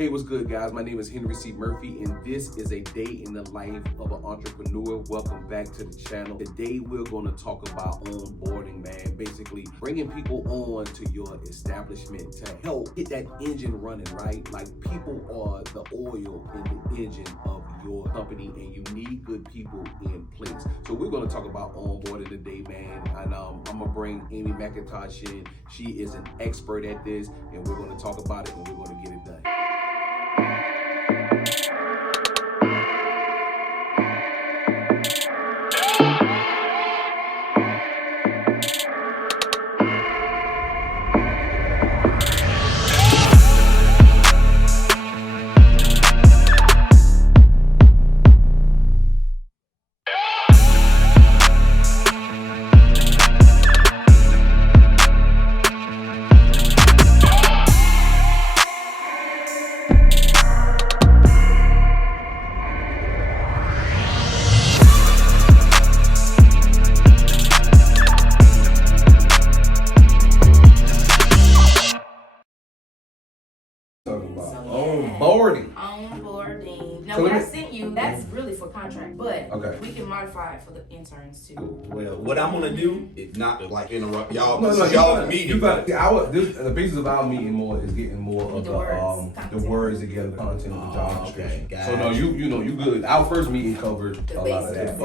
Hey, what's good, guys? My name is Henry C.Murphy, and this is a day in the life of an entrepreneur. Welcome back to the channel. Today, we're going to talk about onboarding, man. Basically, bringing people on to your establishment to help get that engine running, right? Like, people are the oil in the engine of your company, and you need good people in place. So we're going to talk about onboarding today, man. And I'm going to bring Amy McIntosh in. She is an expert at this, and we're going to talk about it, and we're going to get it done. Onboarding. Now, what I sent you, that's really for contract, but we can modify it for the interns too. Well, what I'm gonna do is not to like interrupt y'all. No, y'all meeting. The basis of our meeting more is getting more of the words together, the content of the job description. So no, you good. Our first meeting covered a lot of that.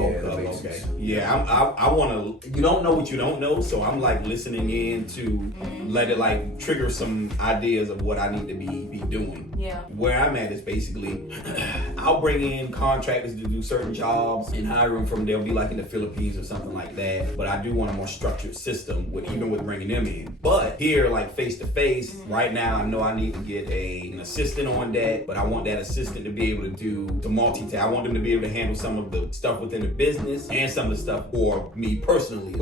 I want to. You don't know what you don't know, so I'm like listening in to let it like trigger some ideas of what I need to be doing. Yeah. Where I'm at is basically, I'll bring in contractors to do certain jobs and hire them from, they'll be like in the Philippines or something like that. But I do want a more structured system even with bringing them in. But here, like face to face, right now, I know I need to get an assistant on that, but I want that assistant to be able to do the multitask. I want them to be able to handle some of the stuff within the business and some of the stuff for me personally.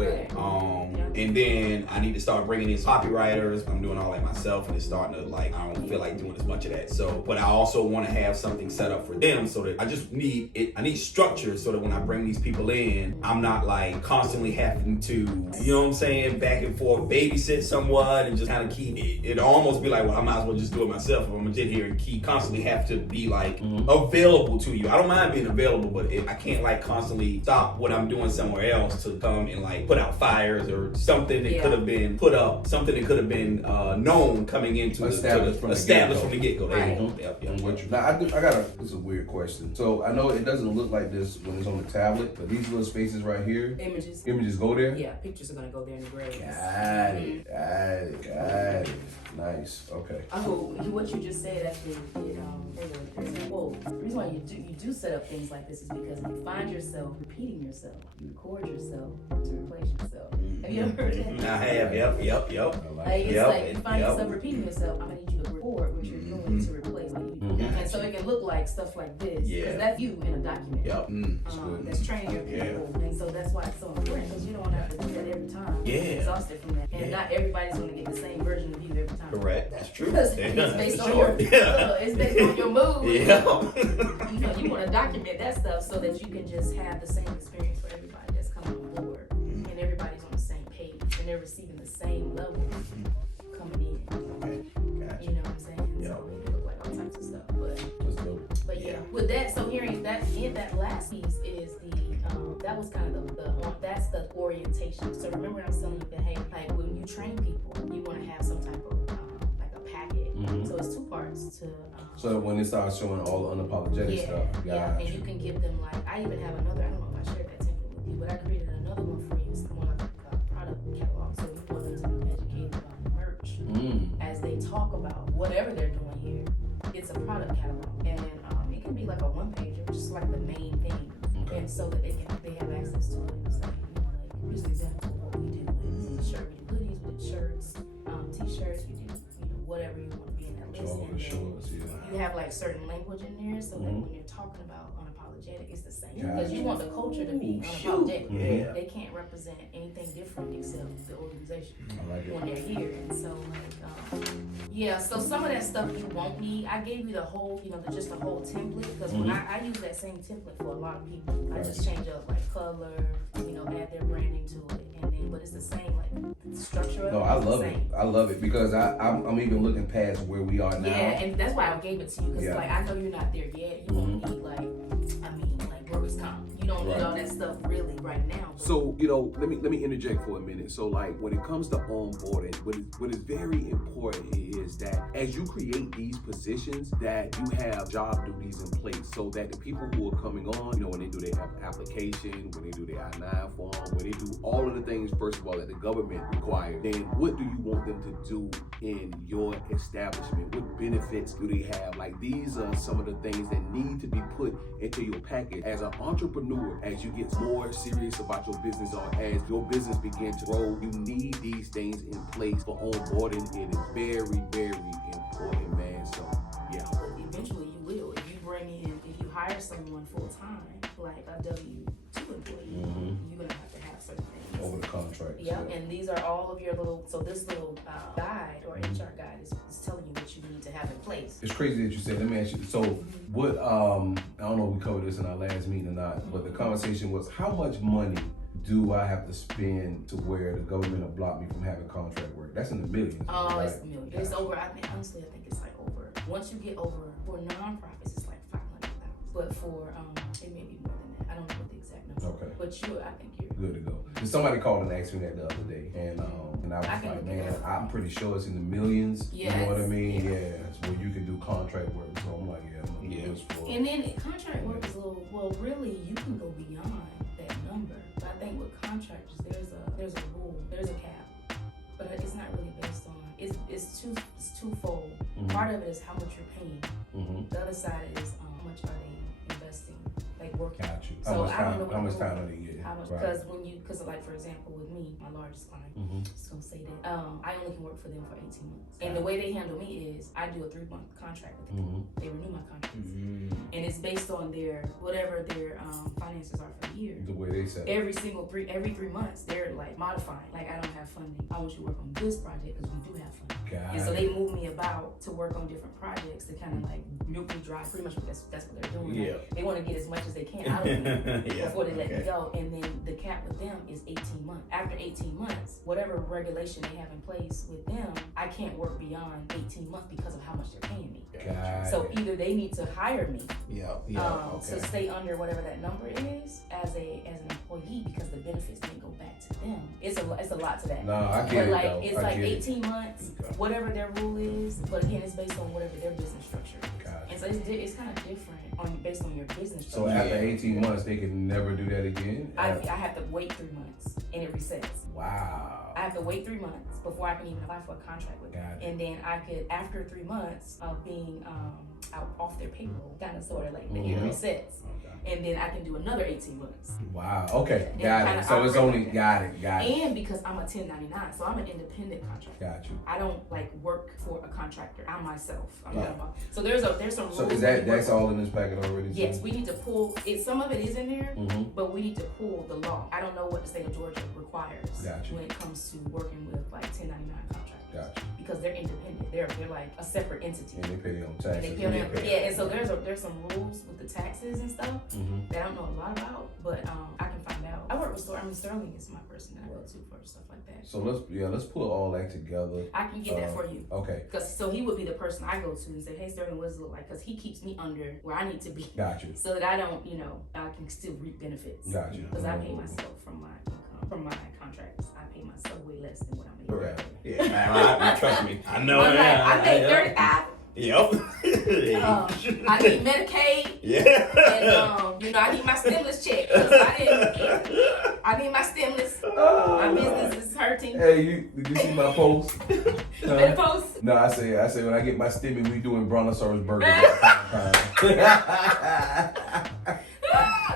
And then I need to start bringing in copywriters. I'm doing all that myself, and it's starting to like, I don't feel like doing as much of that. So, but I also want to have something set up for them so that I just need it. I need structure so that when I bring these people in, I'm not like constantly having to, you know what I'm saying, back and forth, babysit someone and just kind of keep it. It'll almost be like, well, I might as well just do it myself. If I'm gonna sit here and constantly have to be like available to you. I don't mind being available, but I can't like constantly stop what I'm doing somewhere else to come and like put out fires or something that could have been put up, something that could have been known coming into established from the get-go. Now, this is a weird question. So I know it doesn't look like this when it's on the tablet, but these little spaces right here, images go there? Yeah, pictures are gonna go there in the grades. Got it. Nice. Okay. Oh, what you just said actually, well, the reason why you do set up things like this is because if you find yourself repeating yourself, you record yourself to replace yourself. Have you ever heard that? I have. Yep. Like it's like you find yourself repeating yourself. I'm gonna need you to record what you're doing to replace what you do. And so it can look like stuff like this. Because that's you in a document. That's training your people. And so that's why it's so important, because you don't want to have to do that every time. Yeah. You're exhausted from that. And not everybody's going to get the same version of you every time. Correct. That's true. Because it's based on your it's based on your mood. You want to document that stuff so that you can just have the same experience for everybody that's coming on board. And everybody's on the same page and they're receiving the same level coming in. Gotcha. You know what I'm saying? So it can look like all types of stuff. But yeah, with that, so hearing that in that last piece is that was kind of that's the orientation. So remember I was telling you that, hey, like when you train people, you want to have some type of like a packet. So it's two parts to. So when it starts showing all the unapologetic stuff, and you can give them like, I even have another. I don't know if I shared that template with you, but I created another one for you. It's more like a product catalog. So you want them to be educated about merch as they talk about whatever they're doing here. It's a product catalog, and it can be like a one pager, just like the main thing, and so that they have access to it. So, like here's an example of what we do. Like, this shirt, we do hoodies, we do shirts, t-shirts, we do whatever you want to be in that list. You have like certain language in there, so that when you're talking about unapologetic, it's the same, because you want the culture to be unapologetic. They can't represent anything different except the organization when they're here, and so like so some of that stuff you won't need. I gave you the whole, just the whole template, because when I use that same template for a lot of people, I just change up like color, add their branding to it, and then it, but it's the same, like the structure of No, it. I is the love it. same. I love it because I'm even looking past where we are now. Yeah, and that's why I gave it to you, because like I know you're not there yet. You won't need like workers' comp. You don't need all that stuff really right now. So, let me interject for a minute. So, like, when it comes to onboarding, what is very important is that as you create these positions, that you have job duties in place so that the people who are coming on, when they do their application, when they do their I-9 form, when they do all of the things, first of all, that the government requires, then what do you want them to do in your establishment? What benefits do they have? Like, these are some of the things that need to be put into your package. As an entrepreneur, as you get more serious about your business or as your business begins to grow, you need these things in place for onboarding. It is very, very important, man. So, yeah. But eventually you will. If you hire someone full time, like a W-2 employee, you're gonna have certain things. Over the contract. Yep, and these are all of your this little guide or HR guide is telling you what you need to have in place. It's crazy that you said. Let me ask you. So, what? I don't know if we covered this in our last meeting or not, but the conversation was, how much money do I have to spend to where the government will block me from having contract work? That's in the millions. Oh, right? it's millions. It's over. Honestly, I think it's like over. Once you get over, for nonprofits, it's like 500,000. But for it may be more than that. I don't know what the exact number. Okay. But I think you're Good to go. Somebody called and asked me that the other day, and I was like, man, I'm pretty sure it's in the millions. Yes. You know what I mean? Yeah, it's where you can do contract work. So I'm like, yeah, I'm gonna do this for. And then contract work is a little. Well, really, you can go beyond that number. But I think with contractors, there's a rule, there's a cap, but it's not really based on. It's twofold. Part of it is how much you're paying. The other side is how much are they investing, like working. Got you. So How much time are they getting? Because like for example with me, my largest client, just gonna say that I only can work for them for 18 months. And the way they handle me is I do a 3-month contract with them. They renew my contracts, and it's based on whatever their finances are for the year. The way they say. Every 3 months, they're like modifying. Like, I don't have funding. I want you to work on this project because we do have funding. And so they move me about to work on different projects to kind of like milk me dry. Pretty much that's what they're doing. Yeah. Like, they want to get as much as they can out of me before they let me go. And then the cap with them is 18 months. After 18 months, whatever regulation they have in place with them, I can't work beyond 18 months because of how much they're paying me. So either they need to hire me to stay under whatever that number is as an employee, because the benefits then go back to them. It's a lot to that. No, I get it. Like though. it's I like get 18 months, whatever their rule is. But again, it's based on whatever their business structure is. Gotcha. And so it's kind of different based on your business So structure. after 18 months, they can never do that again? I have to wait 3 months and it resets. Wow. I have to wait 3 months before I can even apply for a contract with them. And then I could, after 3 months of being out off their payroll, kind of sort of like it resets. And then I can do another 18 months. Wow. Okay. Got it. So it's only got it. And because I'm a 1099, so I'm an independent contractor. Got you. I don't like work for a contractor. I'm myself. So there's some rules. So is that's all in this packet already? Yes, we need to pull it. Some of it is in there, but we need to pull the law. I don't know what the state of Georgia requires when it comes to working with like 1099 contractors. Gotcha. Because they're independent. They're like a separate entity. And they pay their own taxes. And they pay and so there's some rules with the taxes and stuff that I don't know a lot about, but I can find out. I work with Sterling is my person that I go to for stuff like that. So let's pull all that together. I can get that for you. Okay. So he would be the person I go to and say, hey Sterling, what does it look like? Because he keeps me under where I need to be. Got you. So that I don't, I can still reap benefits. Got you. Because I pay myself from my income, from my contracts. I pay myself way less than what I'm making. Correct. Yeah, man, trust me. I know that. I pay $30,000. Yep. I need Medicaid. Yeah. And I need my stimulus check. I need my stimulus. My business is hurting. Hey, did you see my post? Better post? No, I say when I get my stimmy, we doing Brontosaurus burgers.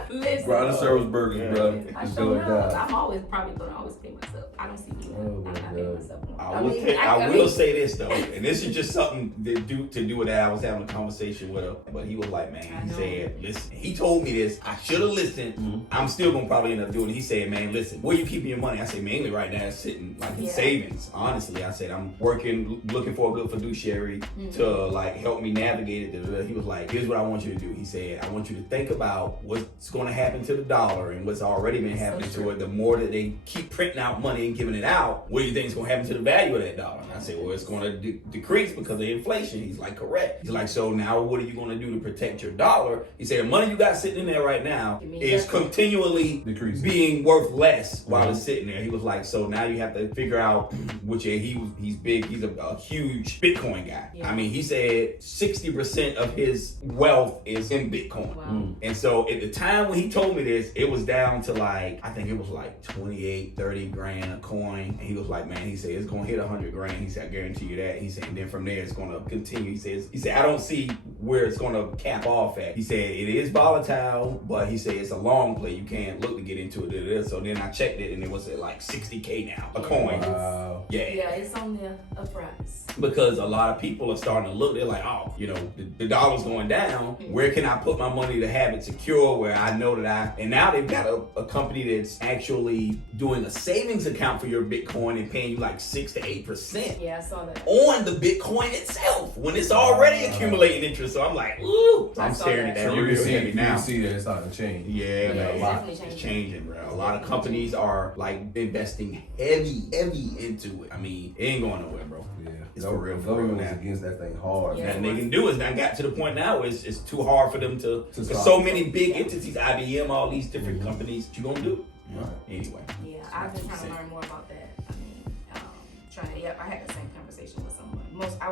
Listen. Brontosaurus burgers, bro. I'm always probably gonna always pay myself. I don't see you. I pay myself more. I will say this though, and this is just something to do with that. I was having a conversation with him, but he was like, man, he said, listen, he told me this. I should have listened. Mm-hmm. I'm still gonna probably end up doing it. He said, man, listen, where you keeping your money? I said, mainly right now it's sitting like in savings. Honestly, I said, I'm looking for a good fiduciary to like help me navigate it. He was like, here's what I want you to do. He said, I want you to think about what's going to happen to the dollar and what's already been happening to it. The more that they keep printing out money and giving it out, what do you think is going to happen to the value of that dollar? And I said, well, it's going to decrease because of inflation. He's like, correct. He's like, so now what are you going to do to protect your dollar? He said, the money you got sitting in there right now is continually decreasing, being worth less while it's sitting there. He was like, so now you have to figure out which he's big. He's a huge Bitcoin guy. Yeah. I mean, he said 60% of his wealth is in Bitcoin. Wow. And so at the time when he told me this, it was down to like, I think it was like 28, 30 grand a coin. And he was like, man, he said, it's going to hit 100 grand. He said, I guarantee you that. He said, and then from there, it's going to continue. He said, I don't see where it's going to cap off at. He said, it is volatile, but he said, it's a long play. You can't look to get into it. So then I checked it and it was at like 60K now, a coin. Wow. Yeah, it's on the price. Because a lot of people are starting to look, they're like, oh, the dollar's going down. Where can I put my money to have it secure where I know that and now they've got a company that's actually doing a savings account for your Bitcoin and paying you like 6 to 8%. Yeah, I saw that. On the Bitcoin itself when it's already accumulating interest. So I'm like, ooh, I'm staring at that. So you can see that it's starting to change. Yeah, man, it's changing, bro. A lot of companies are like investing heavy into it. I mean, it ain't going nowhere, bro. Yeah. It's for real now. Against that thing hard. Nothing they can do is now got to the point now where it's too hard for them to there's so many big entities, IBM, all these different companies. What you gonna do? Right. Anyway. Yeah, I've been trying to learn more about that. I mean, I had the same conversation with someone. I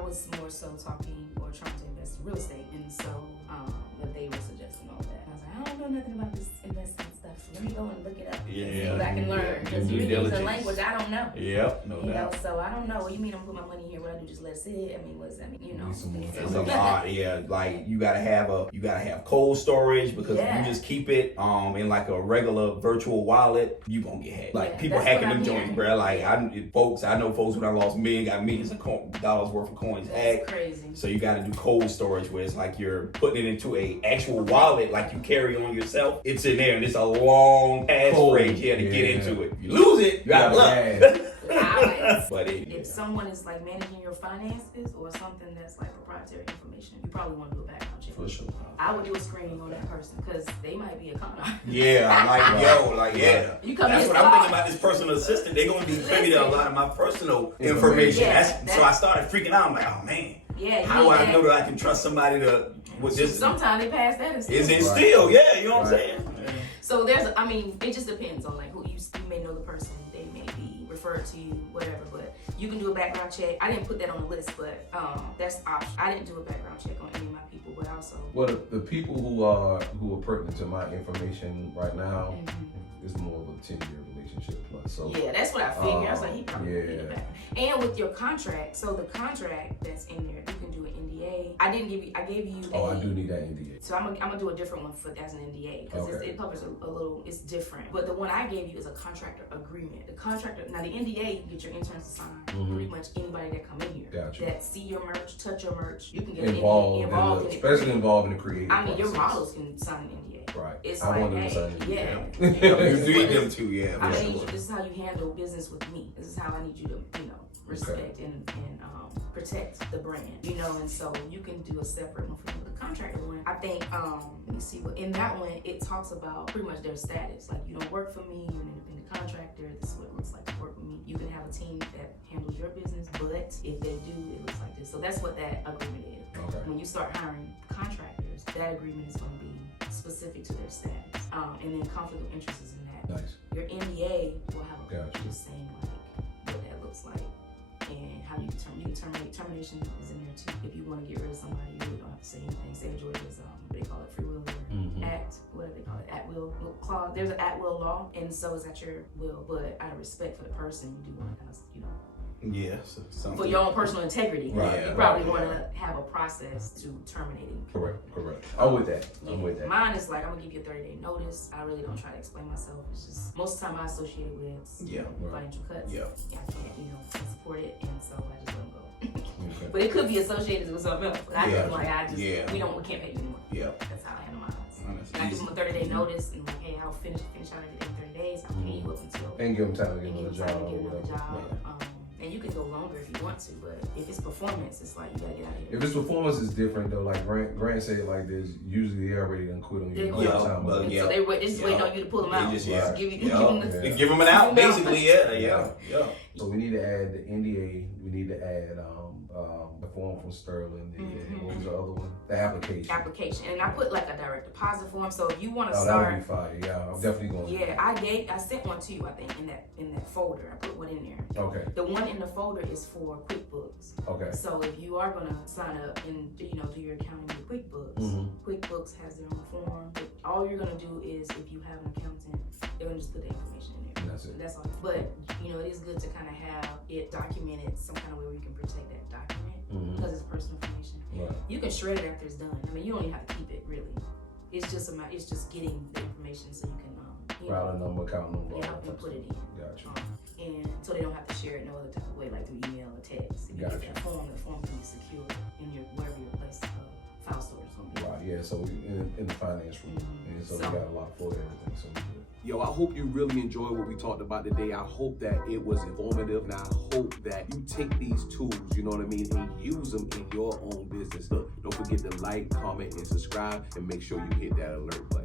was more so talking or trying to invest in real estate, and so but they were suggesting all that. And I was like, I don't know nothing about this investment stuff. So let me go and look it up. Yeah, so I can learn because you're using a language I don't know. Yep, no doubt. So I don't know. What you mean? I'm put my money here? What I do? Just let it sit? I mean, what does that mean? There's a lot. Yeah, like you gotta have cold storage because if you just keep it in like a regular virtual wallet, you gonna get hacked. Like people hacking them joints, bro. Like I know folks when I lost got millions of dollars worth of coins hacked. Crazy. So you gotta do cold storage where it's like you're putting it into a actual wallet like you carry on yourself. It's in there and it's a long passphrase to get into it. If you lose it, you got luck. But if someone is like managing your finances or something that's like proprietary information, you probably want to do a background check. For sure. I would do a screening on that person because they might be a con artist. Yeah, You come that's what I'm thinking about this personal assistant. They're gonna be privy to a lot of my personal information. So I started freaking out. I'm like, oh man. Yeah. How do I know that I can trust somebody with this? Sometimes they pass that and still. Is it still? Yeah, you know what I'm saying? So it just depends on like who you may know the person. They may be referred to you, whatever, but you can do a background check. I didn't put that on the list, but that's option. I didn't do a background check on any of my people, but also. Well, the people who are pertinent to my information right now is more of a 10-year relationship plus. So yeah, that's what I figured. I was like, he probably did it back. And with your contract, so the contract that's in there, you can do an NDA. I gave you. I do need that NDA. So I'm gonna do a different one as an NDA because it covers a little. It's different. But the one I gave you is a contractor agreement. The NDA, you can get your interns to sign. Pretty much anybody that come in here that see your merch, touch your merch, you can get involved in it. Especially involved in the creative process. Your models can sign an NDA. Right. It's I like, want them to sign You need them too, yeah. I need you. This is how you handle business with me. This is how I need you to, respect and protect the brand, and so you can do a separate one for the contractor one. I think, let me see, in that one, it talks about pretty much their status. Like, you don't work for me, you're an independent contractor, this is what it looks like to work with me. You can have a team that handles your business, but if they do, it looks like this. So that's what that agreement is. Okay. When you start hiring contractors, that agreement is going to be specific to their status. And then conflict of interest is in that. Nice. Your NDA will have a just saying like what that looks like and how you can terminate. Termination is in there too. If you want to get rid of somebody, you really don't have to say anything. Say Georgia's what they call it, free will act, what do they call it, at will clause. There's an at will law, and so is at your will. But out of respect for the person, you do want to kind of Yeah. For your own personal integrity. Right. You probably want to have a process to terminating. Correct. I'm with that. Mine is like, I'm gonna give you a 30-day notice. I really don't try to explain myself. It's just most of the time I associate it with financial cuts. Yeah. I can't, support it, and so I just let them go. Okay. But it could be associated with something else. But I Yeah. just like, we can't pay you anymore. Yeah. That's how I handle mine. Honestly. And I give them a 30-day notice, and like, hey, I'll finish out everything in 30 days. I'll pay you up until. And give them time to get And another give them job. time to get or another whatever. job. And you can go longer if you want to, but if it's performance, it's like you gotta get out of here. If it's performance, is different though. Like Grant said it like this. Usually they already done quit on you. They a quit. long time ago. And so they're just waiting on you to pull them out. Just give give them them an out, basically. Yeah. So we need to add the NDA. We need to add the form from Sterling. And what was the other one? The application. And I put like a direct deposit form. So if you want to That start, would be fire. Yeah, I'm definitely going. Yeah, I sent one to you. I think in that folder. I put one in there. Okay. The one in the folder is for QuickBooks. Okay. So if you are gonna sign up and do your accounting with QuickBooks, QuickBooks has their own form. All you're gonna do is if you have an accountant, they're gonna just put the information in there. And that's it. That's all. But it is good to kind of have it documented some kind of way where you can protect that document because it's personal information. Right. You can shred it after it's done. I mean, you don't even have to keep it really. It's just getting the information so you can Routing number, account number. help them put it in. Gotcha. And so they don't have to share it no other type of way, like through email or text. If you get that form, the form can be secure in wherever your place file storage is gonna be. Right. Yeah. So we in the finance room, and so we got a lot for everything. So. Yo, I hope you really enjoyed what we talked about today. I hope that it was informative, and I hope that you take these tools, you know what I mean, and use them in your own business. Look, don't forget to like, comment, and subscribe, and make sure you hit that alert button.